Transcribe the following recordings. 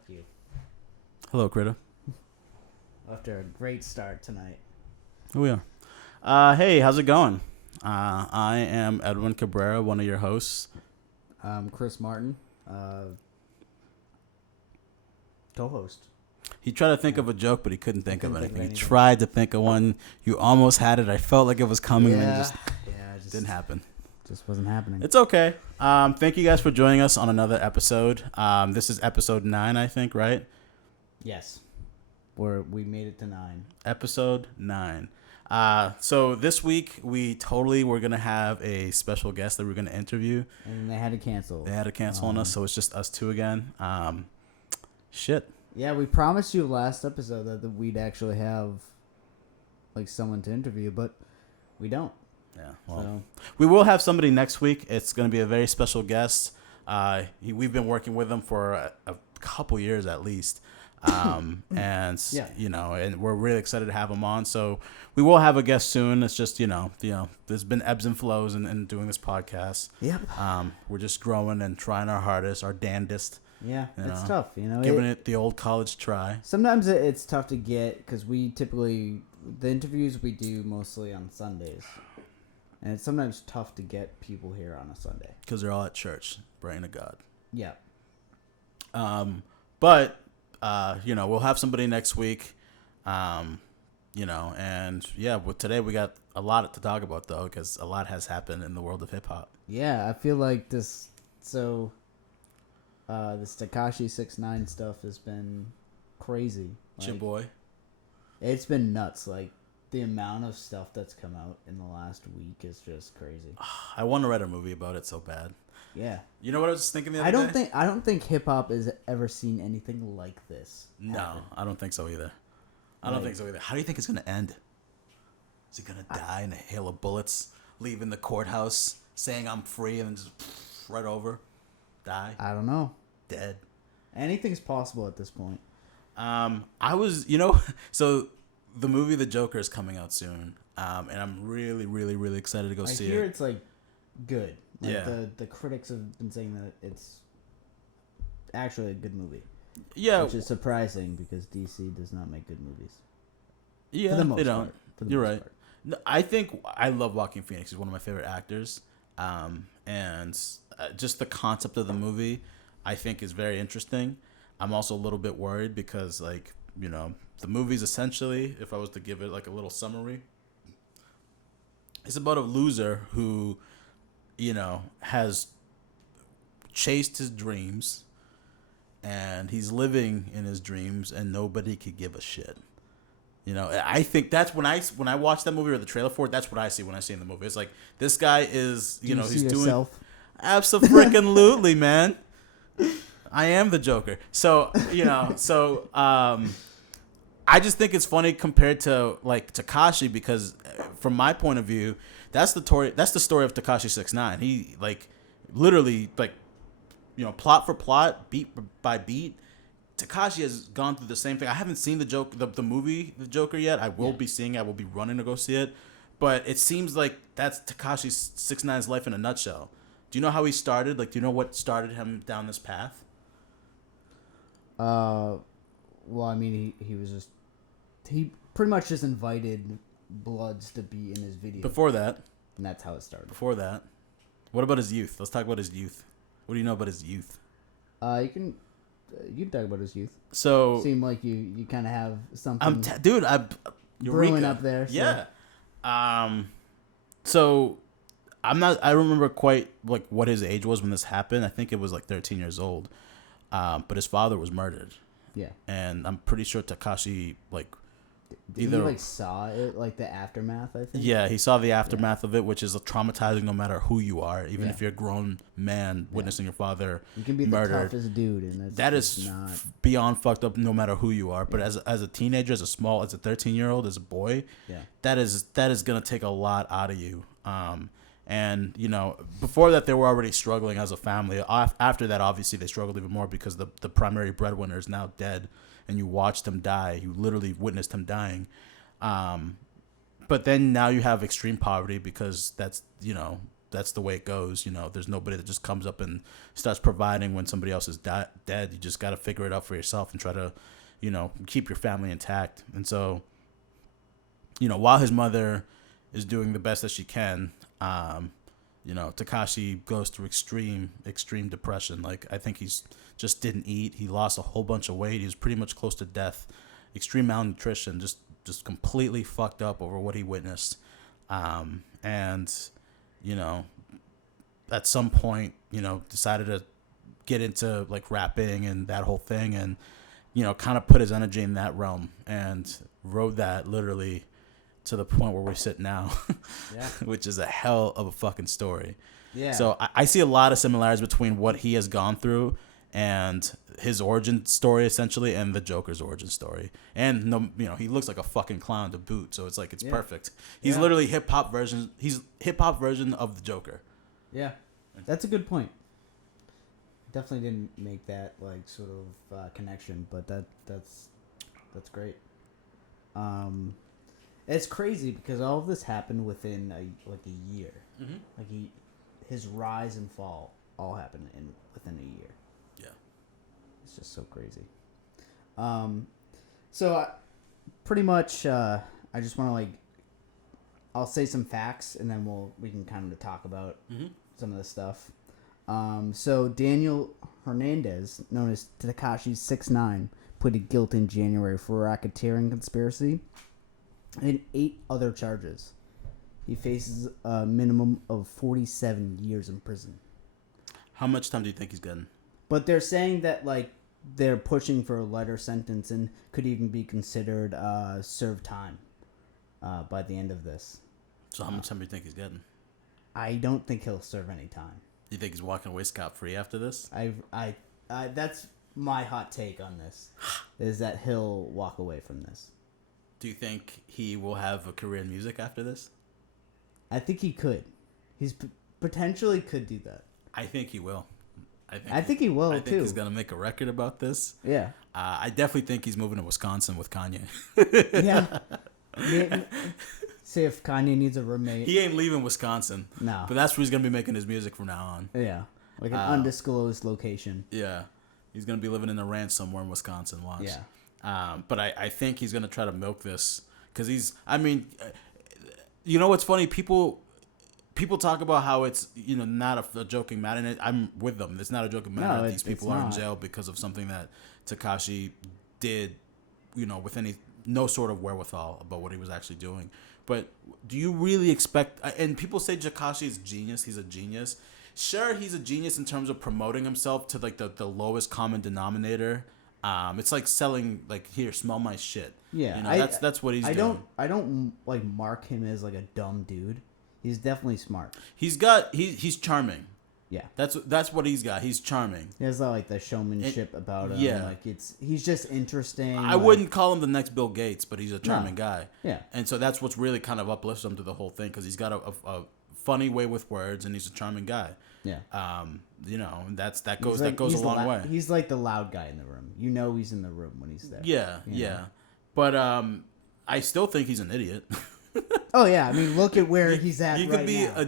Fuck you. Hello, Critter. After a great start tonight. Here we are. Hey, how's it going? I am Edwin Cabrera, one of your hosts. Chris Martin, co-host. He tried to think of a joke, but he couldn't think of anything. He tried to think of one. You almost had it. I felt like it was coming, and it just didn't happen. Just wasn't happening. It's okay. Thank you guys for joining us on another episode. This is episode 9, I think, right? Yes. We made it to 9. Episode 9. So this week we totally were gonna have a special guest that we are gonna interview, and they had to cancel. On us, so it's just us two again. Shit. Yeah, we promised you last episode that we'd actually have like someone to interview, but we don't. Yeah. Well, we will have somebody next week. It's gonna be a very special guest. We've been working with him for a couple years at least. And we're really excited to have him on. So we will have a guest soon. It's just, there's been ebbs and flows in doing this podcast. Yep. We're just growing and trying our hardest, our damnedest. Yeah, it's tough, Giving it the old college try. Sometimes it's tough to get, because we typically, the interviews we do mostly on Sundays. And it's sometimes tough to get people here on a Sunday. Because they're all at church, praying to God. Yeah. But we'll have somebody next week. Today we got a lot to talk about, though, because a lot has happened in the world of hip-hop. Yeah, I feel like this Tekashi 6ix9ine stuff has been crazy. Chip boy. It's been nuts. Like, the amount of stuff that's come out in the last week is just crazy. I want to write a movie about it so bad. Yeah. You know what I was just thinking the other day? I don't think hip hop has ever seen anything like this. No, I don't think so either. How do you think it's gonna end? Is he gonna die in a hail of bullets, leaving the courthouse, saying I'm free, and then just right over, die? I don't know. Dead. Anything's possible at this point. So the movie The Joker is coming out soon, and I'm really, really, really excited to go see it. I hear it's like good. Like, yeah. The critics have been saying that it's actually a good movie. Yeah. Which is surprising because DC does not make good movies. Yeah, they don't. You're right. No, I think I love Joaquin Phoenix. He's one of my favorite actors. And just the concept of the movie, I think, is very interesting. I'm also a little bit worried because, the movie's essentially, if I was to give it like a little summary, it's about a loser who, has chased his dreams, and he's living in his dreams, and nobody could give a shit. I think that's when I watch that movie or the trailer for it, that's what I see when I see in the movie. It's like, this guy is, he's doing absolutely, man. I am the Joker. So, I just think it's funny compared to like Tekashi, because from my point of view, that's the story of Tekashi 6ix9ine. He literally plot for plot, beat by beat. Tekashi has gone through the same thing. I haven't seen the movie The Joker yet. I will be seeing it. I will be running to go see it. But it seems like that's Tekashi 6ix9ine's life in a nutshell. Do you know how he started? Do you know what started him down this path? Well, I mean, he pretty much just invited Bloods to be in his video. Before that. And that's how it started. Before that. What about his youth? Let's talk about his youth. What do you know about his youth? You can talk about his youth. So seem like you kind of have something. Eureka up there. So. Yeah. So I remember quite what his age was when this happened. I think it was 13 years old. But his father was murdered. Yeah. And I'm pretty sure Tekashi Did he saw it, the aftermath, I think? Yeah, he saw the aftermath of it, which is traumatizing no matter who you are, even if you're a grown man witnessing your father murdered. You can be the toughest dude, and that is not beyond fucked up no matter who you are. But as a teenager, as a 13-year-old, as a boy, that is going to take a lot out of you. And, before that, they were already struggling as a family. After that, obviously, they struggled even more because the primary breadwinner is now dead. And you watched him die. You literally witnessed him dying. But then now you have extreme poverty because that's, that's the way it goes. You know, there's nobody that just comes up and starts providing when somebody else is dead. You just got to figure it out for yourself and try to, you know, keep your family intact. And so, you know, while his mother is doing the best that she can, you know, Tekashi goes through extreme depression. Like, I think he's just didn't eat. He lost a whole bunch of weight. He was pretty much close to death. Extreme malnutrition, just completely fucked up over what he witnessed. And, you know, at some point, you know, decided to get into like rapping and that whole thing, and, you know, kind of put his energy in that realm and rode that literally to the point where we sit now, yeah. Which is a hell of a fucking story. Yeah. So I see a lot of similarities between what he has gone through and his origin story, essentially, and the Joker's origin story. And, you know, he looks like a fucking clown to boot, so it's like, it's perfect. He's literally hip-hop version. He's hip-hop version of the Joker. Yeah. That's a good point. Definitely didn't make that, like, sort of connection, but that's great. It's crazy because all of this happened within a year. Mm-hmm. Like his rise and fall all happened within a year. Yeah, it's just so crazy. So pretty much, I just want to I'll say some facts and then we can kind of talk about some of this stuff. So Daniel Hernandez, known as Tekashi 6ix9ine, pleaded guilty in January for racketeering conspiracy and 8 other charges. He faces a minimum of 47 years in prison. How much time do you think he's getting? But they're saying that they're pushing for a lighter sentence and could even be considered served time by the end of this. So how much time do you think he's getting? I don't think he'll serve any time. You think he's walking away scot-free after this? I that's my hot take on this, is that he'll walk away from this. Do you think he will have a career in music after this? I think he could. He's potentially could do that. I think he will. I think he will, too. I think he's going to make a record about this. Yeah. I definitely think he's moving to Wisconsin with Kanye. Yeah. See if Kanye needs a roommate. He ain't leaving Wisconsin. No. But that's where he's going to be making his music from now on. Yeah. Like an undisclosed location. Yeah. He's going to be living in a ranch somewhere in Wisconsin. Watch. Yeah. But I think he's going to try to milk this because you know what's funny? People talk about how it's, you know, not a joking matter, and I'm with them. It's not a joking matter that these people are in jail because of something that Tekashi did, you know, with no sort of wherewithal about what he was actually doing. But do you really expect? And people say Tekashi is genius. He's a genius. Sure, he's a genius in terms of promoting himself to like the lowest common denominator. It's like selling, like, here, smell my shit. Yeah, you know, that's what he's doing. I don't like mark him as like a dumb dude. He's definitely smart. He's charming. Yeah, that's what he's got. He's charming. He has like the showmanship about him. Yeah, like he's just interesting. I wouldn't call him the next Bill Gates, but he's a charming guy. Yeah, and so that's what's really kind of uplifts him to the whole thing because he's got a funny way with words and he's a charming guy. Yeah. You know, that goes a long way. He's like the loud guy in the room. You know, he's in the room when he's there. Yeah, yeah. But I still think he's an idiot. Oh yeah, I mean, look at where he's at. You could be a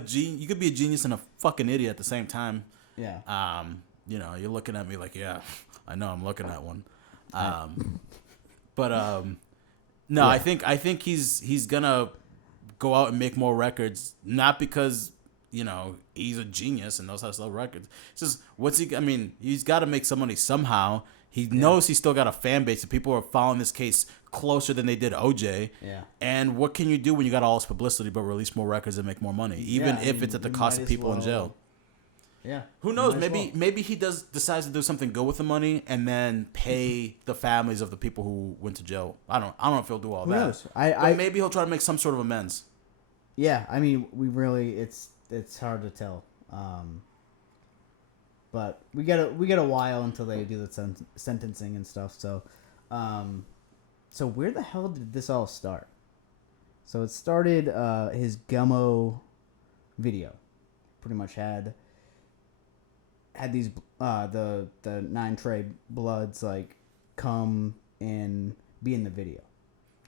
genius and a fucking idiot at the same time. Yeah. You know, you're looking at me like, yeah, I know I'm looking at one. But no, yeah. I think he's gonna go out and make more records, not because, you know, he's a genius and knows how to sell records. It's just he's got to make some money somehow. He knows he's still got a fan base. And people are following this case closer than they did OJ. Yeah. And what can you do when you got all this publicity but release more records and make more money, even if it's at the cost of people in jail? Yeah. Who knows? Maybe he decides to do something good with the money and then pay the families of the people who went to jail. I don't know if he'll do all that. Who knows? But maybe he'll try to make some sort of amends. Yeah, I mean, it's hard to tell. But we got a while until they do the sentencing and stuff. So, so where the hell did this all start? So it started his Gummo video. Pretty much had these the 9 Trey Bloods like come and be in the video.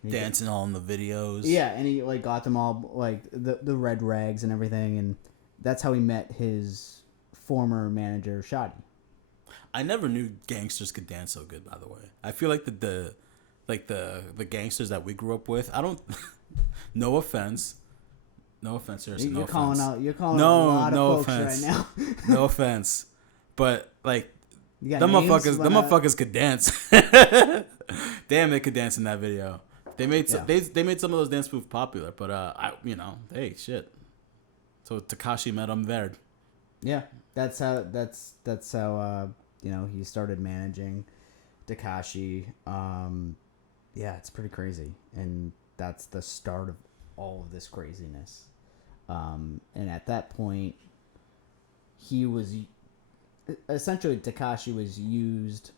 Dancing all in the videos. Yeah, and he like got them all like the red rags and everything, and that's how he met his former manager, Shoddy. I never knew gangsters could dance so good. By the way, I feel like the gangsters that we grew up with. I don't. No offense. No offense, seriously. You're calling out a lot of folks offense. right now. No offense, but like them motherfuckers could dance. Damn, they could dance in that video. They made they made some of those dance moves popular, but hey, shit. So Tekashi met him there. Yeah, that's how he started managing Tekashi. Yeah, it's pretty crazy, and that's the start of all of this craziness. And at that point, he was essentially Tekashi was used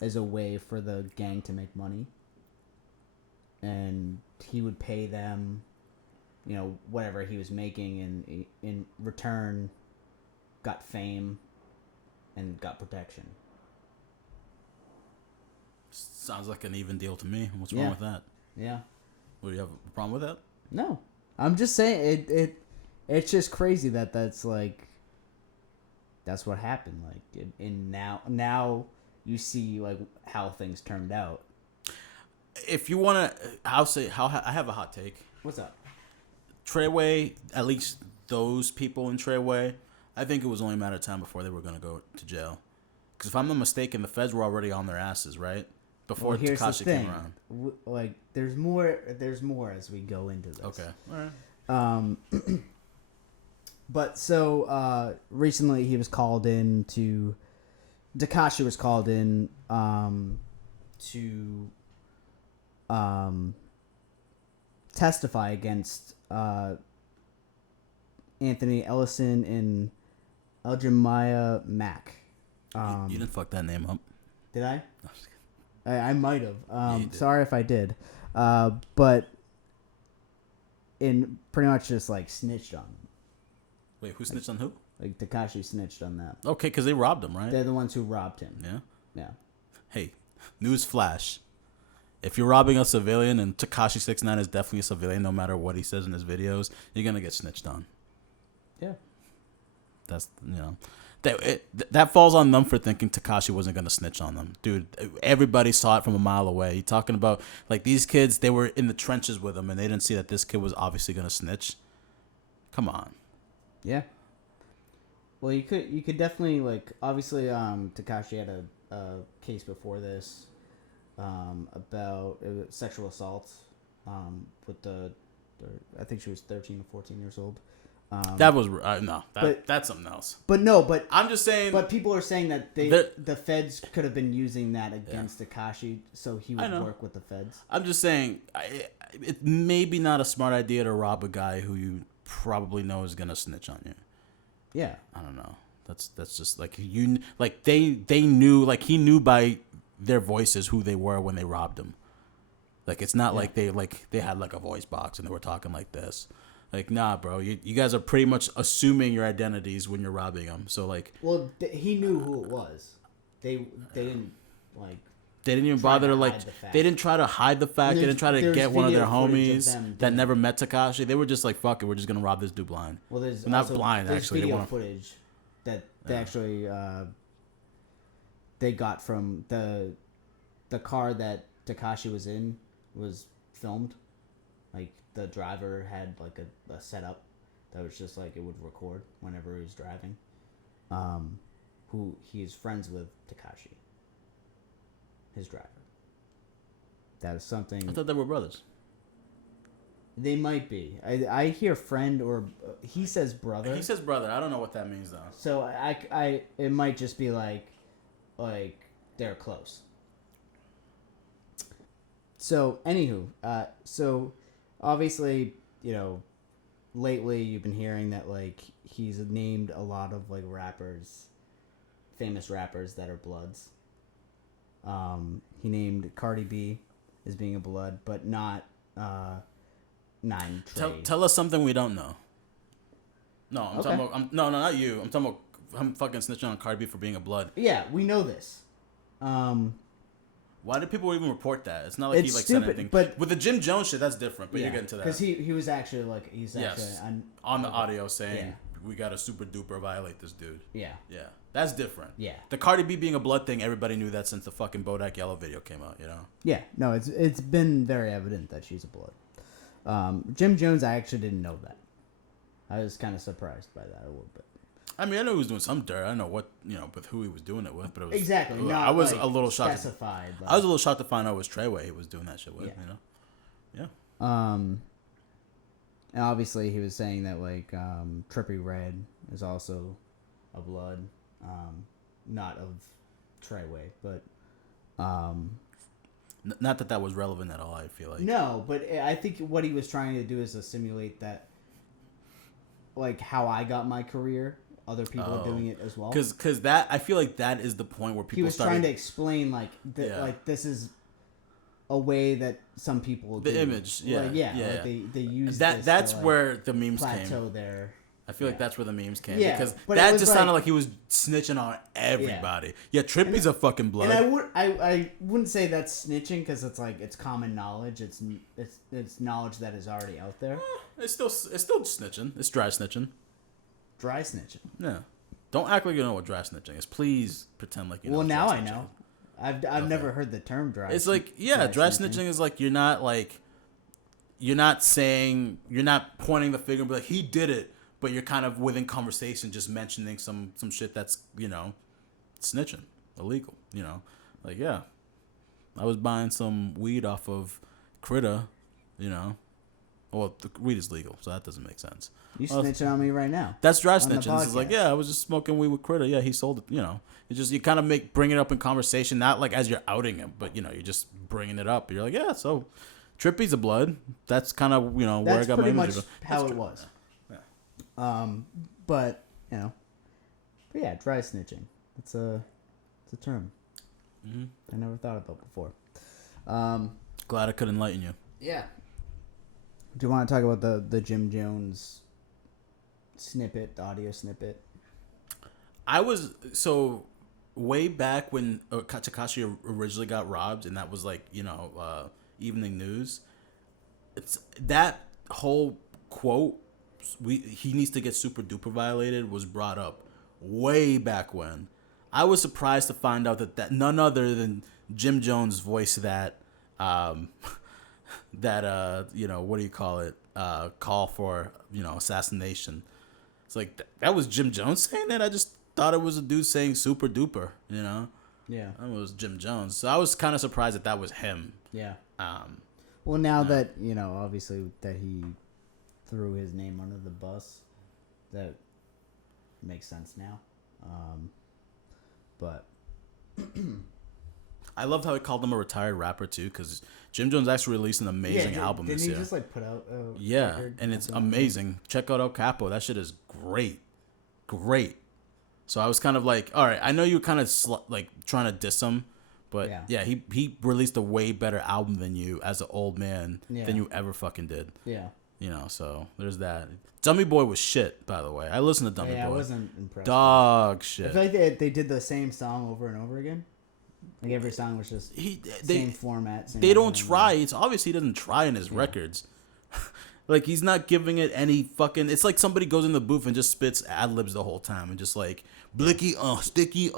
as a way for the gang to make money, and he would pay them, whatever he was making, and in return, got fame and got protection. Sounds like an even deal to me. What's wrong with that? Yeah. What, do you have a problem with that? No, I'm just saying it's just crazy that's like that's what happened. Like, and now you see like how things turned out. If you want to, I have a hot take. What's up? Treyway, at least those people in Treyway, I think it was only a matter of time before they were going to go to jail. Because if I'm not mistaken, the feds were already on their asses, right? Before Tekashi came around. Like, there's more as we go into this. Okay. All right. But so recently he was called in to Tekashi was called in to testify against Anthony Ellison and Aljamiah Mack. You didn't fuck that name up. Did I? No, I'm just kidding. I might have. Yeah, sorry if I did. But in pretty much just like snitched on them. Wait, who snitched on who? Like Tekashi snitched on them. Okay, because they robbed him, right? They're the ones who robbed him. Yeah. Yeah. Hey, news flash. If you're robbing a civilian, and Tekashi 6ix9ine is definitely a civilian, no matter what he says in his videos, you're gonna get snitched on. Yeah. That's that falls on them for thinking Tekashi wasn't gonna snitch on them, dude. Everybody saw it from a mile away. You're talking about like these kids, they were in the trenches with him, and they didn't see that this kid was obviously gonna snitch. Come on. Yeah. Well, you could definitely like obviously Tekashi had a case before this about sexual assault with I think she was 13 or 14 years old. That was that's something else. But I'm just saying. But people are saying that the feds could have been using that against Tekashi, so he would work with the feds. I'm just saying, it's maybe not a smart idea to rob a guy who you probably know is gonna snitch on you. Yeah, I don't know. That's just like they knew, like he knew by their voices who they were when they robbed him. Like it's not like they had like a voice box and they were talking like this. Like, nah, bro, you guys are pretty much assuming your identities when you're robbing them. So like, well, he knew who it was. They didn't like. They didn't even bother to like. They didn't try to hide the fact. They didn't try to get one of their homies that never met Tekashi. They were just like, "Fuck it, we're just gonna rob this dude blind." Well, there's not blind actually. Video footage that they actually they got from the car that Tekashi was in was filmed. Like the driver had like a setup that was just like it would record whenever he was driving. Who he is friends with Tekashi. His driver. That is something. I thought they were brothers. They might be. I hear friend or he says brother. He says brother. I don't know what that means though. So I it might just be like they're close. So anywho, so obviously lately you've been hearing that like he's named a lot of like rappers, famous rappers that are Bloods. He named Cardi B as being a Blood, but not 9 Trey. Tell us something we don't know. No, I'm talking about. No, not you. I'm talking about. I'm fucking snitching on Cardi B for being a Blood. Yeah, we know this. Why did people even report that? It's not like he like said anything. But with the Jim Jones shit, that's different. But you're getting to that because he was actually like actually on the audio saying we got to super duper violate this dude. Yeah. Yeah. That's different. Yeah. The Cardi B being a blood thing, everybody knew that since the fucking Bodak Yellow video came out, you know? Yeah. No, it's been very evident that she's a blood. Jim Jones, I actually didn't know that. I was kind of surprised by that a little bit. I mean, I know he was doing some dirt. I don't know what, with who he was doing it with, but it was... Exactly. I was a little shocked. Specified. I was a little shocked to find out it was Treyway he was doing that shit with, Yeah. And obviously he was saying that, like, Trippie Redd is also a blood. Not of Treyway, but... Not that was relevant at all, I feel like. No, but I think what he was trying to do is to simulate that, like, how I got my career, other people are doing it as well. Because that, I feel like that is the point where people he was trying to explain, like, like, this is a way that some people do. The image, yeah. Like, like they use that. That's to, like, where the memes plateau came. there. I feel like that's where the memes came. Yeah, because that just sounded like he was snitching on everybody. Yeah, Trippie's a fucking blood. And I wouldn't say that's snitching because it's like it's common knowledge. It's knowledge that is already out there. It's still snitching. It's dry snitching. Dry snitching. Yeah. Don't act like you know what dry snitching is. Please pretend like you know. Well, now I know. I've never heard the term dry. It's like dry snitching is like you're not pointing the finger and be like he did it. But you're kind of within conversation, just mentioning some shit that's snitching, illegal. Like I was buying some weed off of Critta, Well, the weed is legal, so that doesn't make sense. You snitching on me right now? That's dry snitching. It's like I was just smoking weed with Critta. Yeah, he sold it. It's just you kind of bring it up in conversation, not like as you're outing him, but you're just bringing it up. You're like, so Trippie's a blood. That's kind of where I got my image. That's pretty much how it was. But dry snitching. It's a term. Mm-hmm. I never thought about before. Glad I could enlighten you. Yeah. Do you want to talk about the Jim Jones snippet, the audio snippet? I was way back when Tekashi originally got robbed, and that was like evening news. It's that whole quote. He needs to get super duper violated was brought up way back when. I was surprised to find out that none other than Jim Jones voiced that what do you call it, call for assassination. It's like that was Jim Jones saying that. I just thought it was a dude saying super duper, Yeah. That was Jim Jones. So I was kind of surprised that was him. Yeah. Well, now that obviously that he threw his name under the bus, that makes sense now. But I loved how he called him a retired rapper too, because Jim Jones actually released an amazing album this year. Didn't he just like put out and it's amazing. Check out El Capo. That shit is great. So I was kind of like, all right, I know you were kind of like trying to diss him, but he released a way better album than you as an old man than you ever fucking did. Yeah. So there's that. Dummy Boy was shit, by the way. I listened to Dummy Boy. I wasn't impressed. Dog shit. I feel like they did the same song over and over again. Like every song was just same format. They don't try. It's obvious he doesn't try in his records. Like he's not giving it any fucking. It's like somebody goes in the booth and just spits ad libs the whole time and just like blicky sticky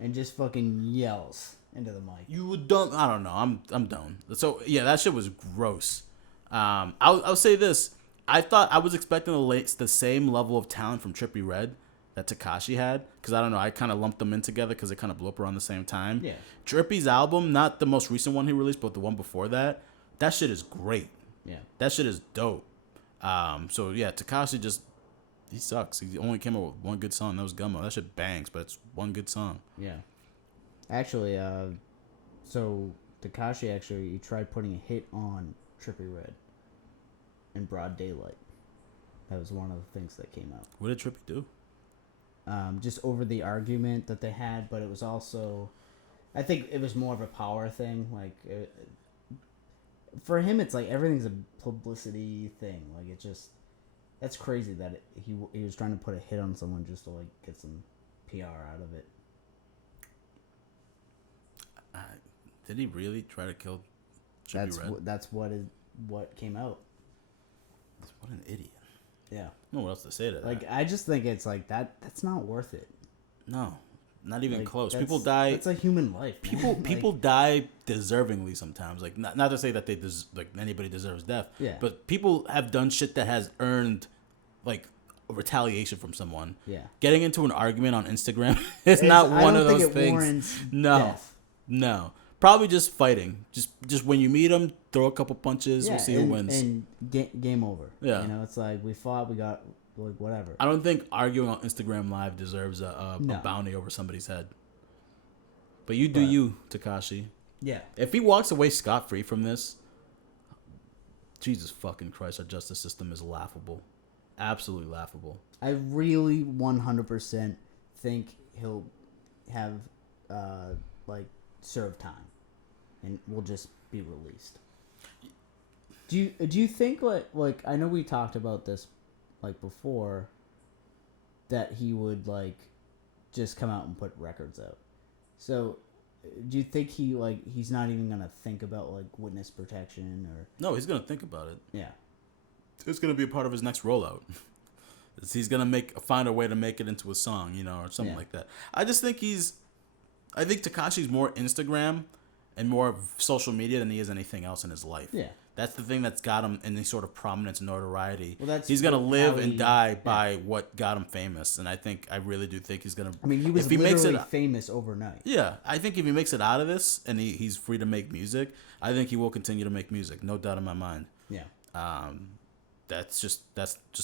and just fucking yells into the mic. You dumb. I don't know. I'm done. So that shit was gross. I'll say this. I thought I was expecting the same level of talent from Trippie Redd that Tekashi had, because I don't know, I kind of lumped them in together because they kind of blew up around the same time. Yeah. Trippie's album, not the most recent one he released, but the one before that shit is great. Yeah. That shit is dope. Tekashi he sucks. He only came out with one good song. That was Gummo. That shit bangs, but it's one good song. Yeah. Actually, so Tekashi he tried putting a hit on Trippie Redd in broad daylight. That was one of the things that came out. What did Trippie do? Just over the argument that they had, but it was also, I think it was more of a power thing. Like, for him, it's like everything's a publicity thing. Like, it just, that's crazy that he was trying to put a hit on someone just to like get some PR out of it. Did he really try to kill Trippie Redd? That's what came out. What an idiot. Yeah. No, what else to say to that? Like, I just think it's like that. That's not worth it. No, not even like, close. People die. That's a human life. People die deservingly sometimes. Like not to say that like anybody deserves death. Yeah. But people have done shit that has earned like retaliation from someone. Yeah. Getting into an argument on Instagram is not one of those things. No. Death. No. Probably just fighting. Just when you meet them, throw a couple punches. We'll see who wins. And game over. Yeah. You know, it's like we fought. We got. Like whatever. I don't think arguing on Instagram Live deserves a bounty over somebody's head. But you do you, Tekashi. Yeah. If he walks away scot-free from this, Jesus fucking Christ, our justice system is laughable. Absolutely laughable. I really 100% think he'll have serve time, and will just be released. Do you think like I know we talked about this like before, that he would like just come out and put records out. So do you think he's not even gonna think about like witness protection or? No, he's gonna think about it. Yeah, it's gonna be a part of his next rollout. He's gonna find a way to make it into a song, or something like that. I just think I think Tekashi's more Instagram and more social media than he is anything else in his life. Yeah. That's the thing that's got him any sort of prominence and notoriety. Well, he's gonna live and die by what got him famous, and I really do think he's gonna. I mean, he was literally famous overnight. Yeah, I think if he makes it out of this and he's free to make music, I think he will continue to make music, no doubt in my mind. Yeah. That's just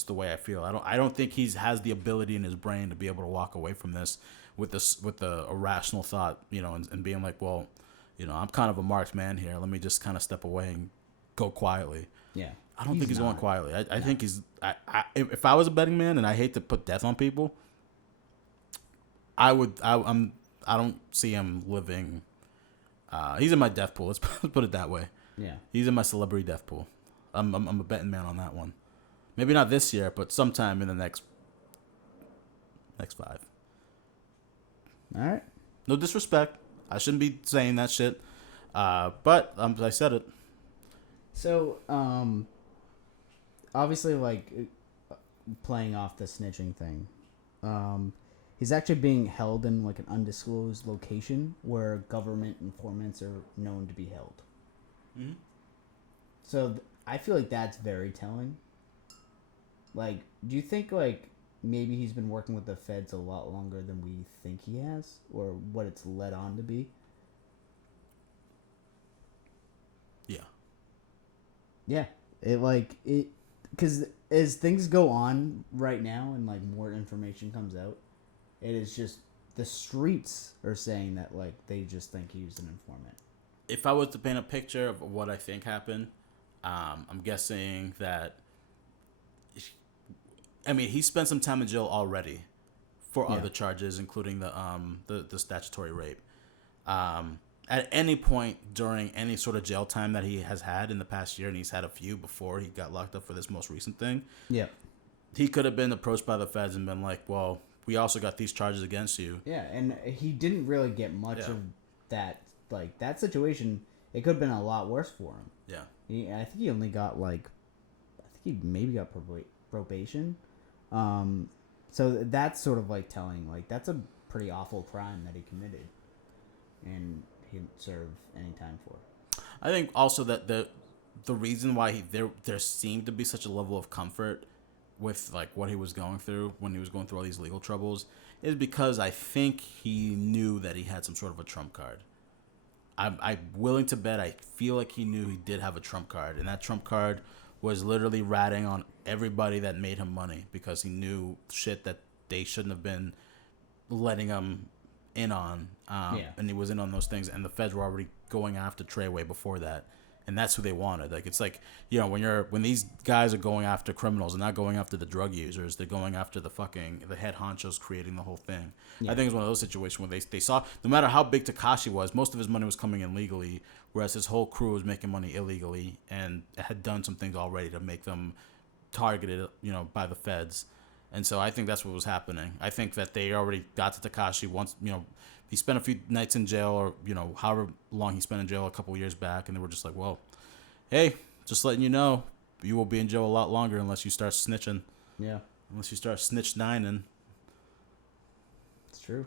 the way I feel. I don't think he has the ability in his brain to be able to walk away from this with a rational thought, and being like, well, I'm kind of a marked man here. Let me just kind of step away and go quietly. Yeah. I don't think he's going quietly. I think he's. If I was a betting man, and I hate to put death on people, I would. I don't see him living. He's in my death pool. Let's put it that way. Yeah. He's in my celebrity death pool. I'm a betting man on that one. Maybe not this year, but sometime in the next 5. All right. No disrespect. I shouldn't be saying that shit. But I said it. So, obviously, like, playing off the snitching thing, he's actually being held in, like, an undisclosed location where government informants are known to be held. Mm-hmm. So, I feel like that's very telling. Like, do you think, like, maybe he's been working with the feds a lot longer than we think he has? Or what it's led on to be? Yeah, because as things go on right now and like more information comes out, it is just the streets are saying that like they just think he was an informant. If I was to paint a picture of what I think happened, I'm guessing that. I mean, he spent some time in jail already for other charges, including the statutory rape. At any point during any sort of jail time that he has had in the past year, and he's had a few before he got locked up for this most recent thing, he could have been approached by the feds and been like, well, we also got these charges against you. Yeah, and he didn't really get much of that. Like, that situation, it could have been a lot worse for him. Yeah. I think he only got, he maybe got probation. So that's sort of, like, telling, like, that's a pretty awful crime that he committed. And he didn't serve any time for. I think also that the reason why there seemed to be such a level of comfort with like what he was going through when he was going through all these legal troubles is because I think he knew that he had some sort of a trump card. I'm willing to bet I feel like he knew he did have a trump card, and that trump card was literally ratting on everybody that made him money because he knew shit that they shouldn't have been letting him in on, and he was in on those things, and the feds were already going after Trey way before that, and that's who they wanted. Like, it's like, when these guys are going after criminals and not going after the drug users, they're going after the head honchos creating the whole thing. I think it's one of those situations where they saw, no matter how big Tekashi was, most of his money was coming in legally, whereas his whole crew was making money illegally and had done some things already to make them targeted, by the feds. And so I think that's what was happening. I think that they already got to Tekashi once, he spent a few nights in jail, or, however long he spent in jail a couple years back. And they were just like, well, hey, just letting you know, you will be in jail a lot longer unless you start snitching. Yeah. Unless you start snitch nine and. It's true.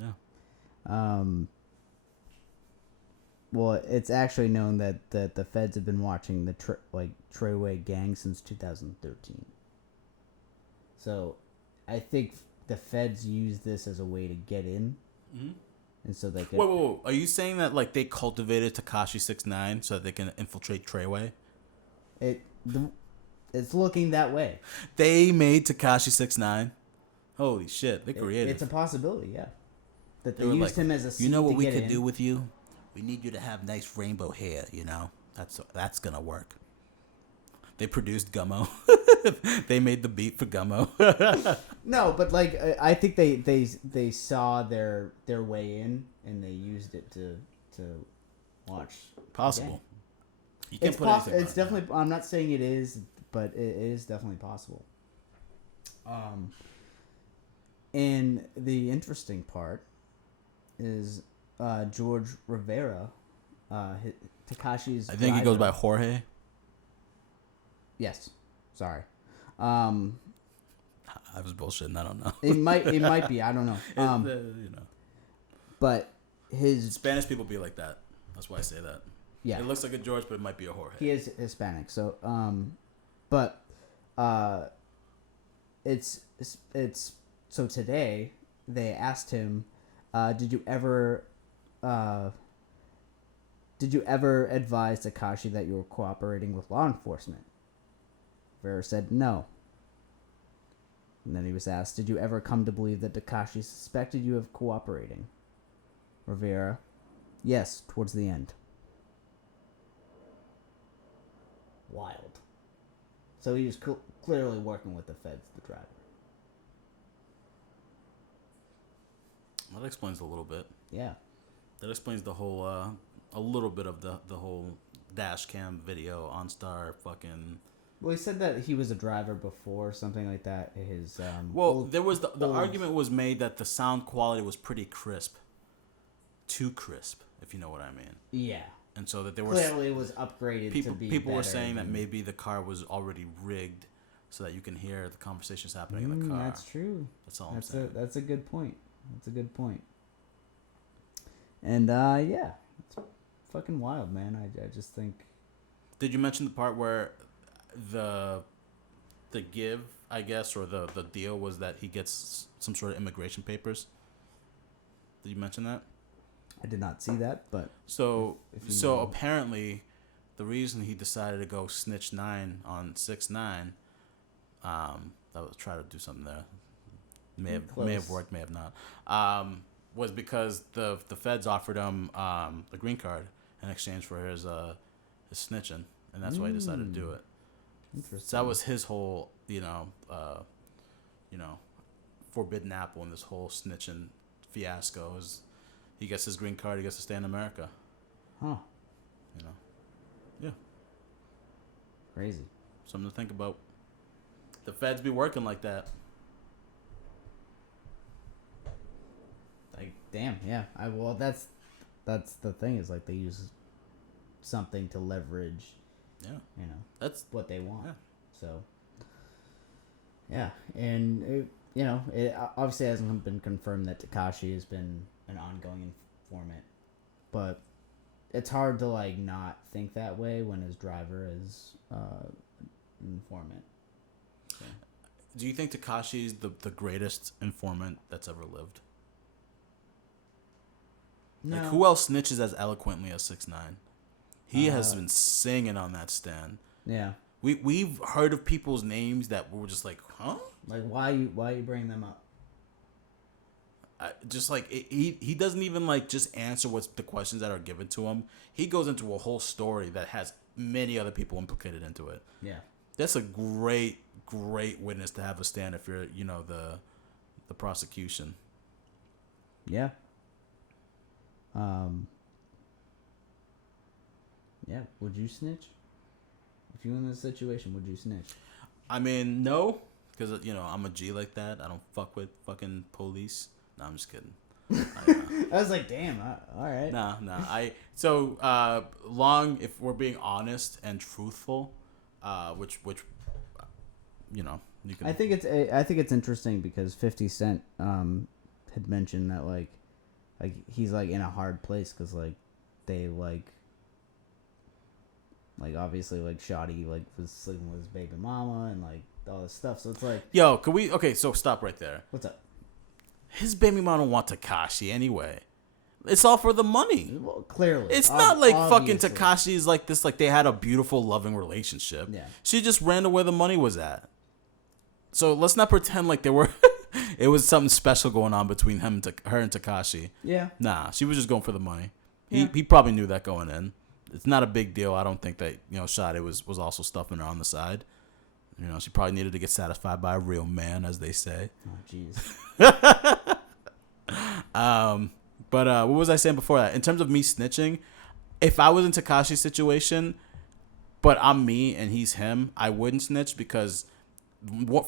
Yeah. Well, it's actually known that the feds have been watching the Treyway gang since 2013. So, I think the feds use this as a way to get in, and so they can. Whoa! Are you saying that like they cultivated Tekashi 6ix9ine so that they can infiltrate Treyway? It's looking that way. They made Tekashi 6ix9ine. Holy shit! They created. It's a possibility, yeah. That they used him as a seed. You know what we could do with you? We need you to have nice rainbow hair. You know, that's gonna work. They produced Gummo. They made the beat for Gummo. No, but like I think they saw their way in and they used it to launch. Possible. You can't put anything. It's definitely. I'm not saying it is, but it is definitely possible. And the interesting part is George Rivera, Tekashi's. I think he goes by Jorge. Yes, sorry. I was bullshitting. I don't know. It might be. I don't know. You know. But his Spanish people be like that. That's why I say that. Yeah. It looks like a George, but it might be a Jorge. He is Hispanic, so it's so today they asked him, did you ever advise Tekashi that you were cooperating with law enforcement? Rivera said no. And then he was asked, did you ever come to believe that Tekashi suspected you of cooperating? Rivera, yes, towards the end. Wild. So he was clearly working with the feds, the driver. That explains a little bit. Yeah. That explains the whole, a little bit of the whole dash cam video OnStar fucking. Well, he said that he was a driver before, something like that. His there was the argument was made that the sound quality was pretty crisp, too crisp, if you know what I mean. Yeah. And so that there clearly it was upgraded to be people better were saying that maybe the car was already rigged, so that you can hear the conversations happening in the car. That's true. That's all I'm saying. That's a good point. That's a good point. And yeah, it's fucking wild, man. I just think. Did you mention the part where the give, I guess, or the deal was that he gets some sort of immigration papers? Did you mention that? I did not see that, but so apparently, the reason he decided to go snitch 9 on 6ix9ine, that was try to do something there. May have worked, may have not. Was because the feds offered him the green card in exchange for his snitching, and that's why he decided to do it. Interesting. So that was his whole, forbidden apple in this whole snitching fiasco. Is he gets his green card, he gets to stay in America. Huh. Yeah. Crazy. Something to think about. The feds be working like that. Like, damn, yeah. That's the thing, is like they use something to leverage. Yeah. That's what they want. Yeah. So. Yeah, and it obviously hasn't been confirmed that Tekashi has been an ongoing informant, but it's hard to like not think that way when his driver is an informant. So. Do you think Tekashi's the greatest informant that's ever lived? No. Like, who else snitches as eloquently as 6ix9ine? He has been singing on that stand. Yeah. We've heard of people's names that we were just like, huh? Like, why you bring them up? Just like he doesn't even like just answer what's the questions that are given to him. He goes into a whole story that has many other people implicated into it. Yeah. That's a great witness to have a stand if you're the prosecution. Yeah. Yeah. Would you snitch? If you were in this situation, would you snitch? I mean, no, because I'm a G like that. I don't fuck with fucking police. No, I'm just kidding. I was like, damn. All right. No. If we're being honest and truthful, which I think it's interesting because 50 Cent had mentioned that like he's like in a hard place because like they like obviously like Shawty like was sleeping with his baby mama and like all this stuff, so it's like, yo, can we so stop right there. What's up? His baby mama don't want Tekashi anyway. It's all for the money. Well, clearly. It's not like obviously. Fucking Tekashi's like this, like they had a beautiful, loving relationship. Yeah. She just ran to where the money was at. So let's not pretend like it was something special going on between her and Tekashi. Yeah. Nah, she was just going for the money. Yeah. He probably knew that going in. It's not a big deal. I don't think that, Shade was also stuffing her on the side. She probably needed to get satisfied by a real man, as they say. Oh, jeez. But what was I saying before that? In terms of me snitching, if I was in Tekashi's situation, but I'm me and he's him, I wouldn't snitch because,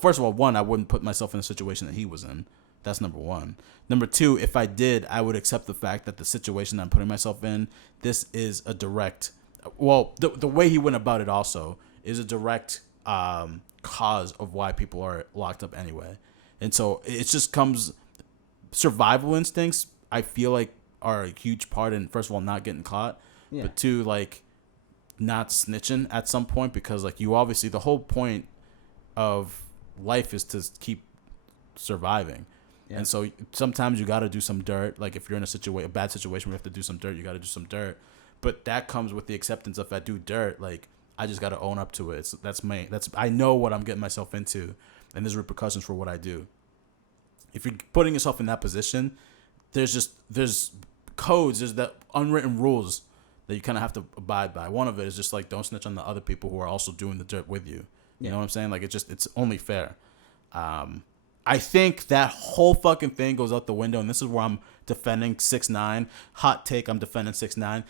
first of all, one, I wouldn't put myself in a situation that he was in. That's number one. Number two, if I did, I would accept the fact that the situation I'm putting myself in, this is a direct, well, the way he went about it also is a direct cause of why people are locked up anyway. And so it just comes, survival instincts, I feel like are a huge part in, first of all, not getting caught, but two, like not snitching at some point, because like you obviously, the whole point of life is to keep surviving. Yeah. And so sometimes you got to do some dirt. Like if you're in a bad situation where you have to do some dirt, you got to do some dirt. But that comes with the acceptance of, if I do dirt, like I just got to own up to it. I know what I'm getting myself into, and there's repercussions for what I do. If you're putting yourself in that position, there's codes, there's the unwritten rules that you kind of have to abide by. One of it is just like, don't snitch on the other people who are also doing the dirt with you. You know what I'm saying? Like it's only fair. I think that whole fucking thing goes out the window, and this is where I'm defending 6ix9ine. Hot take, I'm defending 6ix9ine.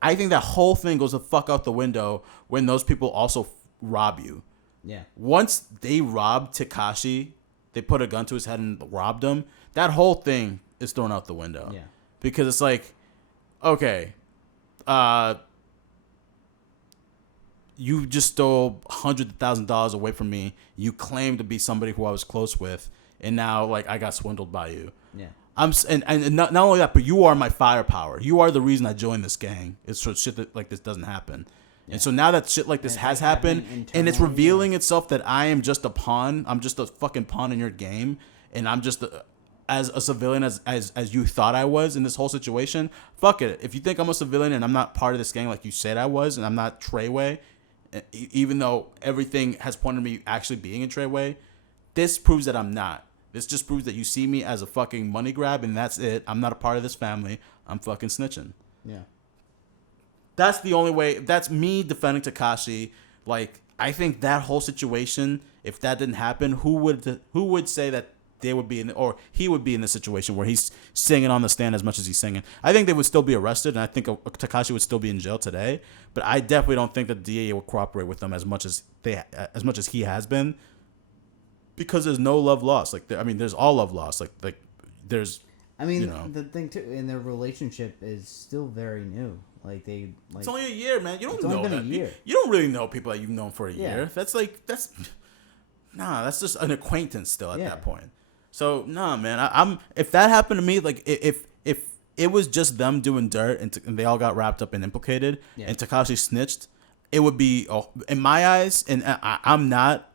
I think that whole thing goes the fuck out the window when those people also rob you. Yeah. Once they robbed Tekashi, they put a gun to his head and robbed him, that whole thing is thrown out the window. Yeah. Because it's like, okay, you just stole $100,000 away from me. You claim to be somebody who I was close with, and now like I got swindled by you. Yeah. And not only that, but you are my firepower. You are the reason I joined this gang. It's so shit like this doesn't happen. Yeah. And so now that shit like this has happened, and it's revealing itself that I am just a pawn. I'm just a fucking pawn in your game, and I'm just as a civilian as you thought I was in this whole situation. Fuck it. If you think I'm a civilian and I'm not part of this gang like you said I was, and I'm not Treyway, even though everything has pointed me actually being in Treyway, this proves that I'm not. This just proves that you see me as a fucking money grab, and that's it. I'm not a part of this family. I'm fucking snitching. Yeah. That's the only way. That's me defending Tekashi. Like, I think that whole situation, if that didn't happen, who would say that they would be in, or he would be in the situation where he's singing on the stand as much as he's singing? I think they would still be arrested, and I think Tekashi would still be in jail today. But I definitely don't think that the DA will cooperate with them as much as he has been, because there's no love lost. Like, there's all love lost. Like there's. The thing too, in their relationship is still very new. Like it's only a year, man. You don't know that. You don't really know people that you've known for a year. That's just an acquaintance still at that point. So nah, man. If that happened to me, like if it was just them doing dirt and they all got wrapped up and implicated, and Tekashi snitched, it would be, in my eyes, and I'm not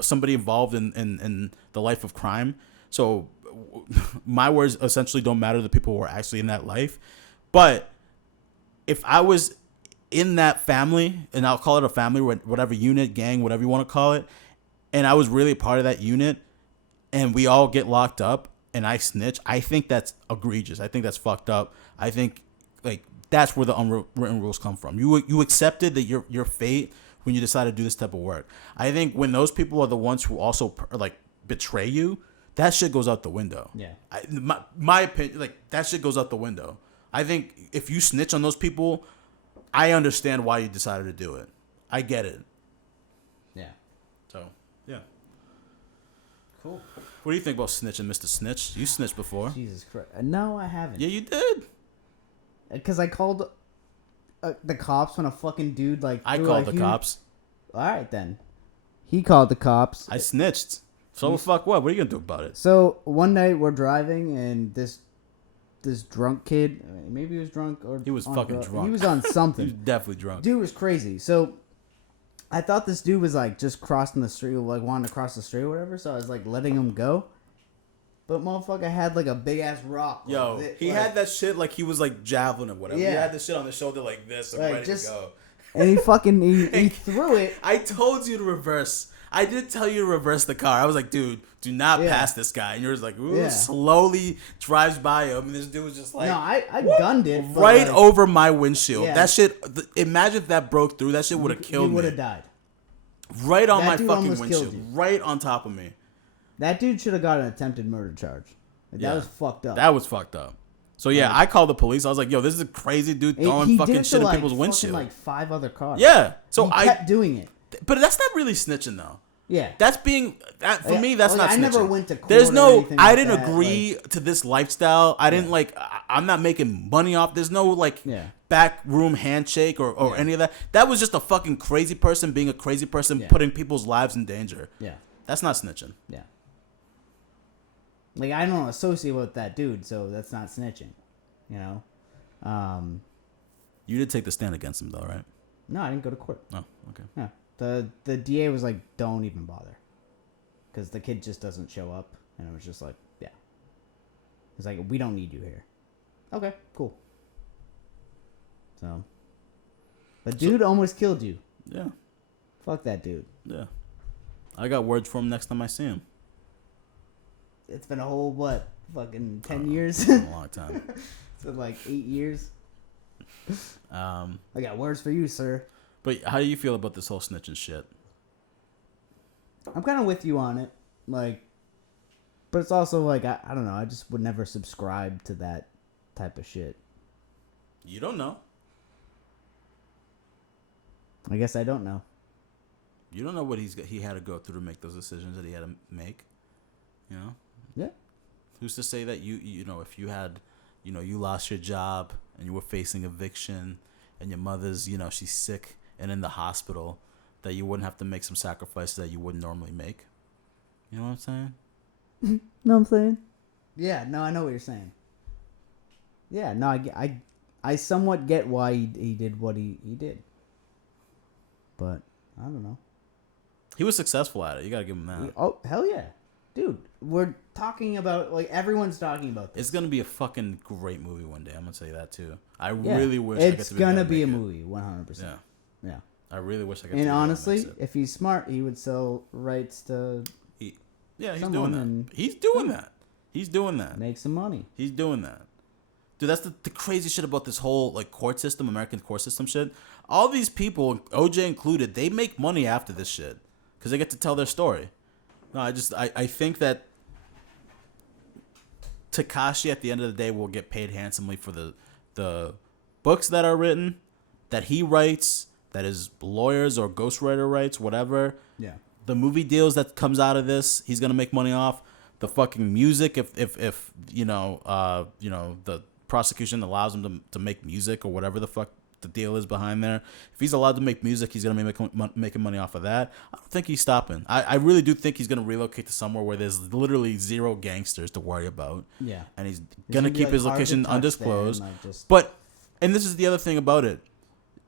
somebody involved in the life of crime, so my words essentially don't matter to the people who are actually in that life. But if I was in that family, and I'll call it a family, whatever unit, gang, whatever you want to call it, and I was really a part of that unit, and we all get locked up, and I snitch, I think that's egregious. I think that's fucked up. I think like that's where the unwritten rules come from. You accepted that your fate when you decide to do this type of work. I think when those people are the ones who also like betray you, that shit goes out the window. Yeah. My opinion, like that shit goes out the window. I think if you snitch on those people, I understand why you decided to do it. I get it. Yeah. So, yeah. Cool. What do you think about snitching, Mr. Snitch? You snitched before. Jesus Christ. No, I haven't. Yeah, you did. Because I called the cops when a fucking dude like... I called the cops. All right, then. He called the cops. I snitched. So fuck what? What are you gonna do about it? So one night we're driving and this drunk kid, maybe he was drunk or he was fucking drunk. He was on something. He was definitely drunk. Dude was crazy. So I thought this dude was like just crossing the street, like wanting to cross the street or whatever. So I was like letting him go. But motherfucker had like a big ass rock. Yo, he had that shit like he was like javelin or whatever. Yeah. He had the shit on the shoulder like this and ready to go. And he fucking he threw it. I told you to reverse. I did tell you to reverse the car. I was like, dude, do not pass this guy. And you're just like, ooh, slowly drives by him. And this dude was just like, no, I gunned it. Right over my windshield. Yeah. That shit, imagine if that broke through. That shit would have killed me. He would have died. Right on my fucking windshield. Right on top of me. That dude should have got an attempted murder charge. That was fucked up. That was fucked up. So yeah, I called the police. I was like, "Yo, this is a crazy dude throwing fucking shit in people's windshield." Like 5 other cars. Yeah. So he kept doing it. But that's not really snitching though. Yeah. That's being for me. That's not snitching. I never went to court. There's no. Or anything I like didn't that. agree to this lifestyle. I didn't like. I'm not making money off. There's no like back room handshake or any of that. That was just a fucking crazy person being a crazy person, putting people's lives in danger. Yeah. That's not snitching. Yeah. Like I don't associate with that dude, so that's not snitching. You know. You did take the stand against him though, right? No, I didn't go to court. Oh, okay. Yeah. The DA was like, don't even bother. Because the kid just doesn't show up. And it was just like, yeah. He's like, we don't need you here. Okay, cool. So. The dude almost killed you. Yeah. Fuck that dude. Yeah. I got words for him next time I see him. It's been a whole, what? Fucking 10 years? It's been a long time. It's been like 8 years. I got words for you, sir. But how do you feel about this whole snitching shit? I'm kind of with you on it, like, but it's also like I don't know. I just would never subscribe to that type of shit. You don't know. I guess I don't know. You don't know what he had to go through to make those decisions that he had to make. You know. Yeah. Who's to say that you know if you had, you lost your job and you were facing eviction and your mother's she's sick and in the hospital, that you wouldn't have to make some sacrifices that you wouldn't normally make. You know what I'm saying? Know what I'm saying? Yeah, no, I know what you're saying. Yeah, no, I somewhat get why he did what he did. But, I don't know. He was successful at it. You gotta give him that. Oh, hell yeah. Dude, we're talking about, like, everyone's talking about this. It's gonna be a fucking great movie one day. I'm gonna tell you that, too. I really wish I it's gonna be a movie, 100%. Yeah. Yeah. I really wish I could. And honestly, if he's smart, he would sell rights to. He's doing that. He's doing that. He's doing that. Make some money. He's doing that. Dude, that's the crazy shit about this whole like court system, American court system shit. All these people, OJ included, they make money after this shit because they get to tell their story. No, I think that Tekashi at the end of the day will get paid handsomely for the books that are written, that he writes, that his lawyers or ghostwriter writes, whatever. Yeah. The movie deals that comes out of this, he's gonna make money off. The fucking music, if the prosecution allows him to make music or whatever the fuck the deal is behind there. If he's allowed to make music, he's gonna be making money off of that. I don't think he's stopping. I really do think he's gonna relocate to somewhere where there's literally zero gangsters to worry about. Yeah. And he's gonna keep his location undisclosed. And this is the other thing about it.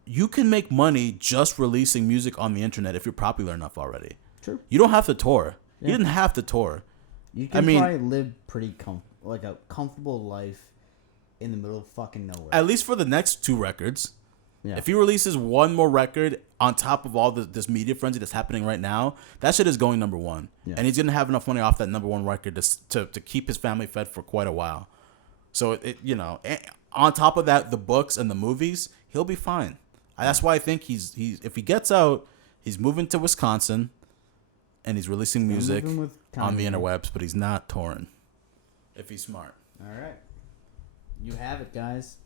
You can make money just releasing music on the internet if you're popular enough already. True. You don't have to tour. Yeah. You didn't have to tour. You can probably live pretty like a comfortable life in the middle of fucking nowhere. At least for the next 2 records. Yeah. If he releases one more record on top of all this media frenzy that's happening right now, that shit is going number 1. Yeah. And he's going to have enough money off that number 1 record to keep his family fed for quite a while. So, on top of that, the books and the movies, he'll be fine. That's why I think he's if he gets out, he's moving to Wisconsin and he's releasing music on the interwebs, but he's not touring. If he's smart. All right. You have it, guys.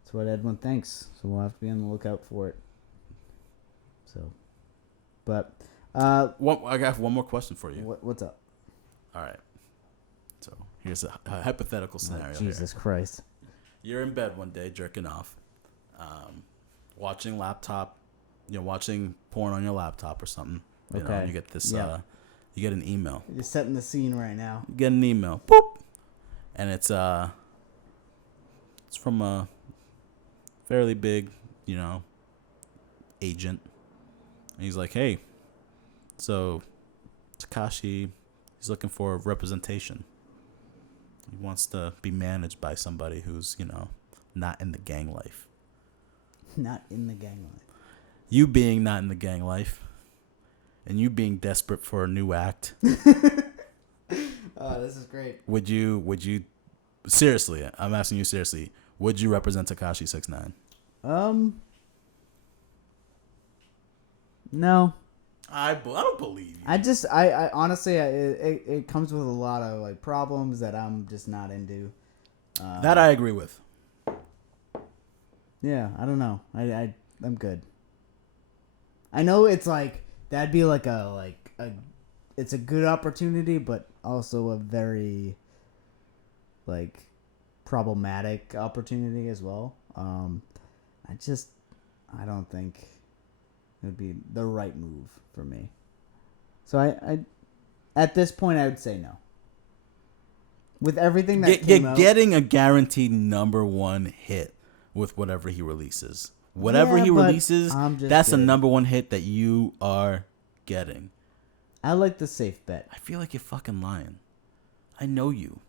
That's what Edwin thinks. So we'll have to be on the lookout for it. So, but I got one more question for you. What's up? All right. So here's a hypothetical scenario. Jesus Christ. You're in bed one day jerking off, watching laptop, watching porn on your laptop or something. You know, you get this. You get an email. You're setting the scene right now. You get an email. Boop. And it's from a fairly big, you know, agent. And he's like, hey, so Tekashi, he's looking for representation. He wants to be managed by somebody who's, you know, not in the gang life. Not in the gang life. You being not in the gang life, and you being desperate for a new act. Oh, this is great. Would you seriously? I'm asking you seriously. Would you represent Tekashi 6ix9ine? No. I don't believe you. I honestly, it comes with a lot of like problems that I'm just not into. That I agree with. Yeah, I don't know. I'm good. I know it's like that'd be like it's a good opportunity, but also a very like problematic opportunity as well. I don't think it would be the right move for me. So I at this point I would say no. With everything that came out, getting a guaranteed number one hit with whatever he releases. Whatever he releases, that's a number one hit that you are getting. I like the safe bet. I feel like you're fucking lying. I know you.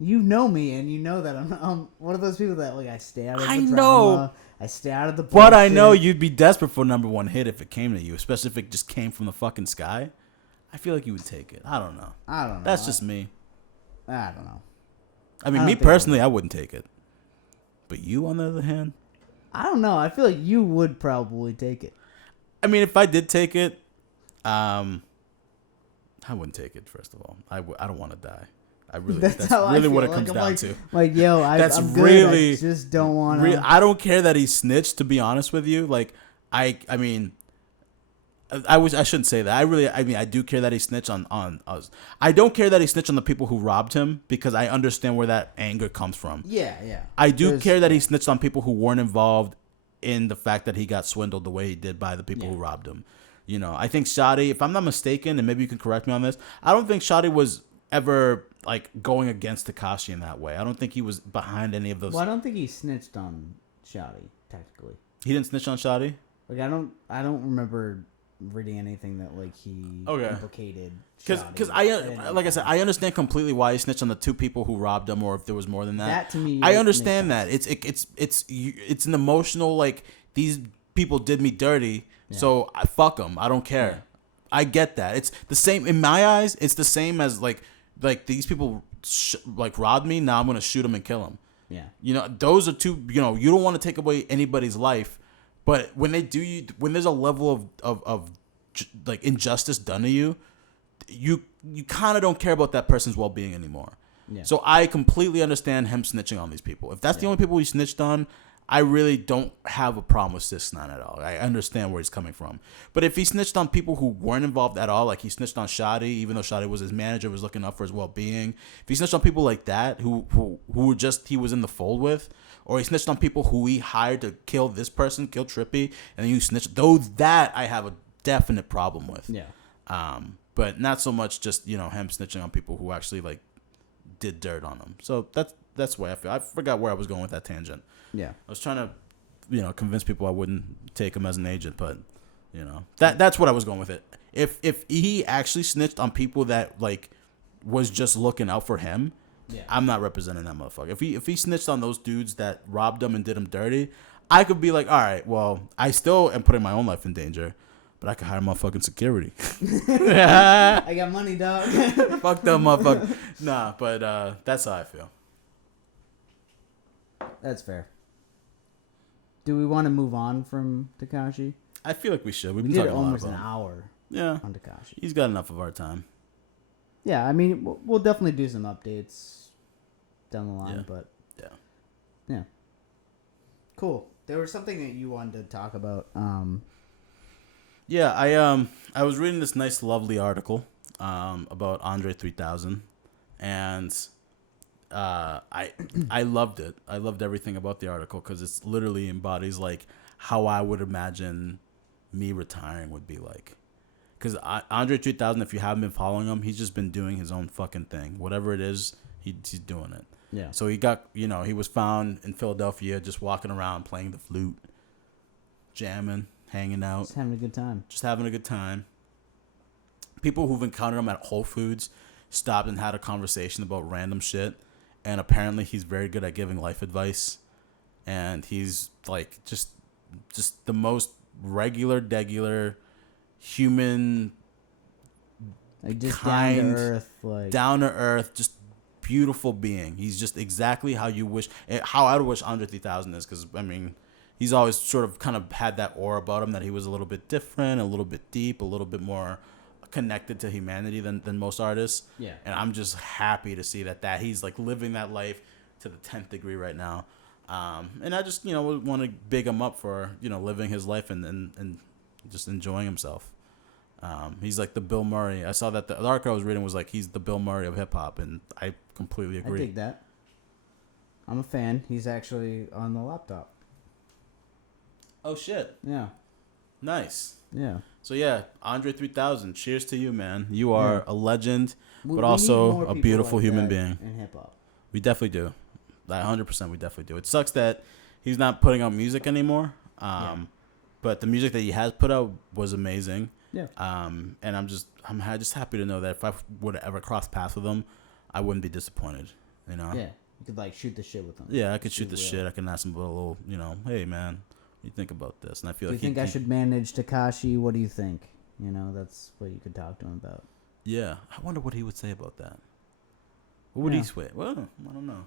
You know me, and you know that I'm one of those people that like I stay out of the drama. Know. I stay out of the bullshit. But I know you'd be desperate for a number one hit if it came to you, especially if it just came from the fucking sky. I feel like you would take it. I don't know. That's just me. I don't know. I mean, me personally, I wouldn't take it. But you, on the other hand? I don't know. I feel like you would probably take it. I mean, if I did take it, I wouldn't take it, first of all. I don't want to die. That's really what it comes down to. Like, yo, I'm good. Really, I just don't want to. I don't care that he snitched, to be honest with you. Like, I mean, I shouldn't say that. I do care that he snitched on us. I don't care that he snitched on the people who robbed him because I understand where that anger comes from. Yeah, yeah. I do care that he snitched on people who weren't involved in the fact that he got swindled the way he did by the people who robbed him. You know, I think Shadi, if I'm not mistaken, and maybe you can correct me on this, I don't think Shadi was ever like going against Tekashi in that way. I don't think he was behind any of those. Well, I don't think he snitched on Shadi technically. He didn't snitch on Shadi? Like I don't remember reading anything that like he implicated. Because like I said, I understand completely why he snitched on the two people who robbed him, or if there was more than that. That to me, I understand that it's an emotional like these people did me dirty, so I fuck them. I don't care. Yeah. I get that. It's the same in my eyes. It's the same as like these people like robbed me. Now I'm gonna shoot them and kill them. Yeah. You know, those are two. You know, you don't want to take away anybody's life. But when they do you, when there's a level of like injustice done to you, you kind of don't care about that person's well-being anymore. Yeah. So I completely understand him snitching on these people. If that's the only people he snitched on, I really don't have a problem with 6ix9ine at all. I understand where he's coming from. But if he snitched on people who weren't involved at all, like he snitched on Shadi, even though Shadi was his manager, was looking up for his well-being. If he snitched on people like that, who were just he was in the fold with, or he snitched on people who he hired to kill this person, kill Trippy, and then you snitched, that I have a definite problem with. Yeah. But not so much just, you know, him snitching on people who actually like did dirt on him. So that's why I feel. I forgot where I was going with that tangent. Yeah. I was trying to, you know, convince people I wouldn't take him as an agent, but you know, that's what I was going with it. If he actually snitched on people that like was just looking out for him, I'm not representing that motherfucker. If he snitched on those dudes that robbed him and did him dirty, I could be like, all right, well, I still am putting my own life in danger, but I could hire motherfucking security. I got money, dog. Fuck them motherfucker. Nah, but that's how I feel. That's fair. Do we want to move on from Tekashi? I feel like we should. We've been did talking almost a lot an hour. Yeah. On Tekashi. He's got enough of our time. Yeah, I mean, we'll definitely do some updates down the line, but yeah. Cool. There was something that you wanted to talk about. Yeah, I was reading this nice, lovely article about Andre 3000, and I loved it. I loved everything about the article because it's literally embodies like how I would imagine me retiring would be like. Because Andre 3000, if you haven't been following him, he's just been doing his own fucking thing. Whatever it is, he's doing it. Yeah. So he got, he was found in Philadelphia just walking around playing the flute, jamming, hanging out. Just having a good time. Just having a good time. People who've encountered him at Whole Foods stopped and had a conversation about random shit. And apparently he's very good at giving life advice. And he's like just the most degular human, like just kind, down to earth, just beautiful being. He's just exactly how you wish, how I would wish Andre 3000 is. Because I mean, he's always sort of kind of had that aura about him that he was a little bit different, a little bit deep, a little bit more connected to humanity than most artists. Yeah. And I'm just happy to see that he's like living that life to the 10th degree right now. And I just, want to big him up for, living his life and just enjoying himself. He's like the Bill Murray. I saw that the article I was reading was like, he's the Bill Murray of hip hop. And I completely agree. I dig that. I'm a fan. He's actually on the laptop. Oh shit. Yeah. Nice. Yeah. So yeah, Andre 3000, cheers to you, man. You are a legend, but also a beautiful human being. In hip hop. We definitely do. 100% we definitely do. It sucks that he's not putting out music anymore. But the music that he has put out was amazing. Yeah. And I'm just happy to know that if I would ever cross paths with him, I wouldn't be disappointed. Yeah. You could like shoot the shit with him. Yeah, I could shoot the shit. I can ask him about a little, hey man, what do you think about this? And I feel do like you think I should manage Tekashi? What do you think? That's what you could talk to him about. Yeah. I wonder what he would say about that. What would he say? Well, I don't know.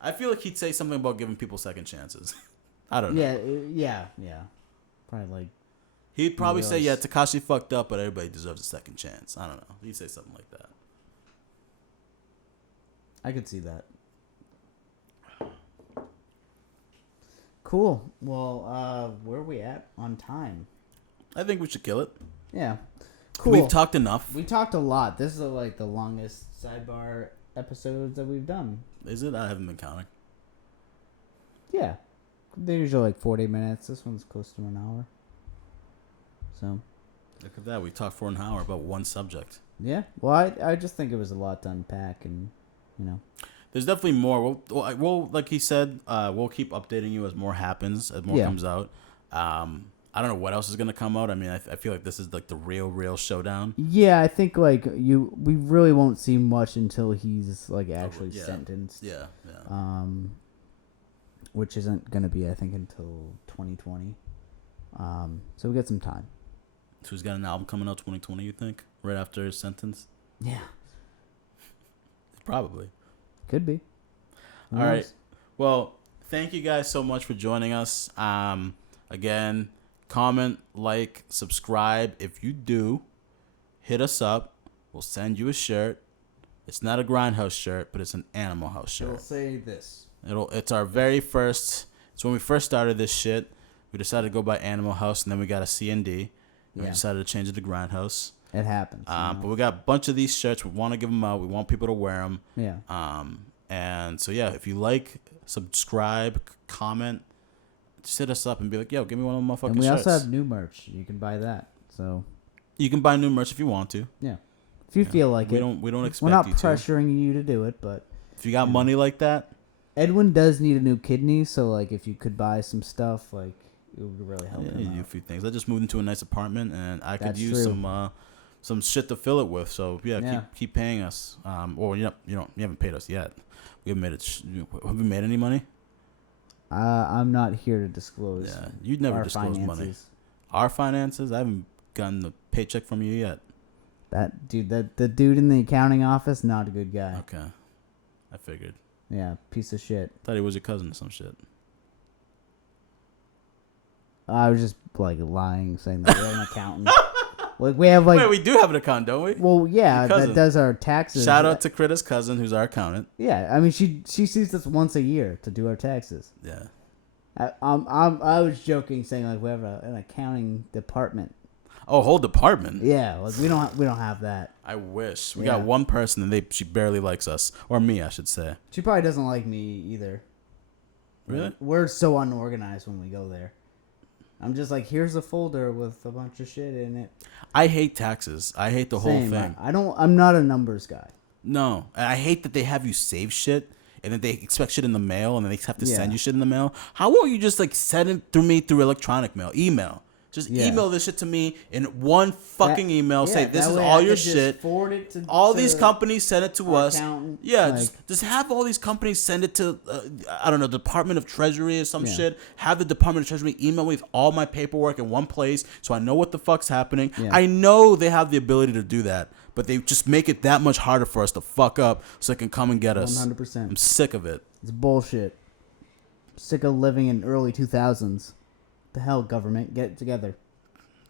I feel like he'd say something about giving people second chances. I don't know. Yeah. Probably like. He'd probably say, yeah, Tekashi fucked up, but everybody deserves a second chance. I don't know. He'd say something like that. I could see that. Cool. Well, where are we at on time? I think we should kill it. Yeah. Cool. We've talked enough. We talked a lot. This is like the longest sidebar episodes that we've done. Is it? I haven't been counting. Yeah. They're usually like 40 minutes. This one's close to an hour. So. Look at that. We talked for an hour about one subject. Yeah. Well, I just think it was a lot to unpack and, There's definitely more. We'll like he said, we'll keep updating you as more happens, as more comes out. I don't know what else is going to come out. I mean, I feel like this is like the real showdown. Yeah, I think like we really won't see much until he's like actually sentenced. Yeah. Which isn't going to be, I think, until 2020. So we got some time. So he's got an album coming out 2020, you think? Right after his sentence? Yeah. Probably. Could be. All right. Well, thank you guys so much for joining us. Again, comment, like, subscribe. If you do, hit us up. We'll send you a shirt. It's not a Grindhouse shirt, but it's an Animal House shirt. It'll say this. It's our very first. It's when we first started this shit. We decided to go by Animal House, and then we got a C&D. And we decided to change it to Grindhouse. It happens. But we got a bunch of these shirts. We want to give them out. We want people to wear them. Yeah. And so, yeah, if you like, subscribe, comment, just hit us up and be like, yo, give me one of my fucking shirts. And we also have new merch. You can buy that. So you can buy new merch if you want to. Yeah. If you feel like we it. We don't expect We're not you to. pressuring you to do it, but if you got money like that. Edwin does need a new kidney, so like if you could buy some stuff, like it would really help him out. A few things. I just moved into a nice apartment, and I could use some shit to fill it with. So keep paying us. Or you haven't paid us yet. We haven't made it. Have we made any money? I'm not here to disclose. Yeah, you'd never disclose money. Our finances. I haven't gotten the paycheck from you yet. The dude in the accounting office, not a good guy. Okay, I figured. Yeah, piece of shit. Thought he was your cousin or some shit. I was just like lying, saying that we're an accountant. Like we have like. Wait, we do have an accountant, don't we? Well, yeah, that does our taxes. Shout out to Critta's cousin, who's our accountant. Yeah, I mean she sees us once a year to do our taxes. Yeah. I was joking, saying like we have an accounting department. Oh, whole department. Yeah, like we don't have that. I wish we got one person and she barely likes us, or me, I should say. She probably doesn't like me either. Really? We're so unorganized when we go there. I'm just like, here's a folder with a bunch of shit in it. I hate taxes. I hate the whole thing. I'm not a numbers guy. No, and I hate that they have you save shit and then they expect shit in the mail and then they have to send you shit in the mail. How won't you just like send it through electronic mail, email? Just email this shit to me in one fucking email. Say this is all your shit. Forward it to all these companies send it to us. Accountant. Yeah, like, just have all these companies send it to I don't know, Department of Treasury or some shit. Have the Department of Treasury email me with all my paperwork in one place so I know what the fuck's happening. Yeah. I know they have the ability to do that, but they just make it that much harder for us to fuck up so they can come and get us. 100%. I'm sick of it. It's bullshit. I'm sick of living in early 2000s. The hell, government, get it together.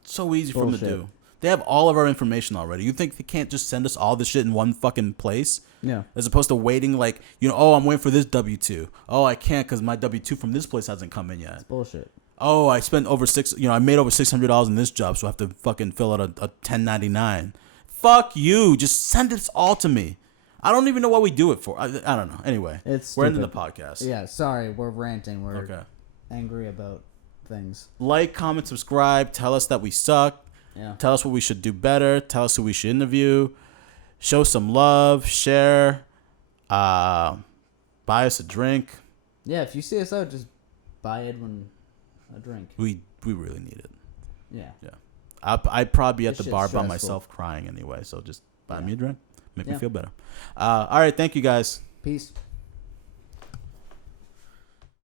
So easy for them to do. They have all of our information already. You think they can't just send us all this shit in one fucking place? Yeah. As opposed to waiting like, oh, I'm waiting for this W-2. Oh, I can't because my W-2 from this place hasn't come in yet. It's bullshit. Oh, I spent I made over $600 in this job, so I have to fucking fill out a 1099. Fuck you. Just send this all to me. I don't even know what we do it for. I don't know. Anyway, we're ending the podcast. Yeah, sorry. We're ranting. We're angry about things. Like, comment, subscribe. Tell us that we suck. Yeah. Tell us what we should do better. Tell us who we should interview. Show some love. Share. Buy us a drink. Yeah, if you see us out, just buy Edwin a drink. We really need it. Yeah. Yeah. I'd probably be at the bar by myself crying anyway, so just buy me a drink. Make me feel better. All right, thank you guys. Peace.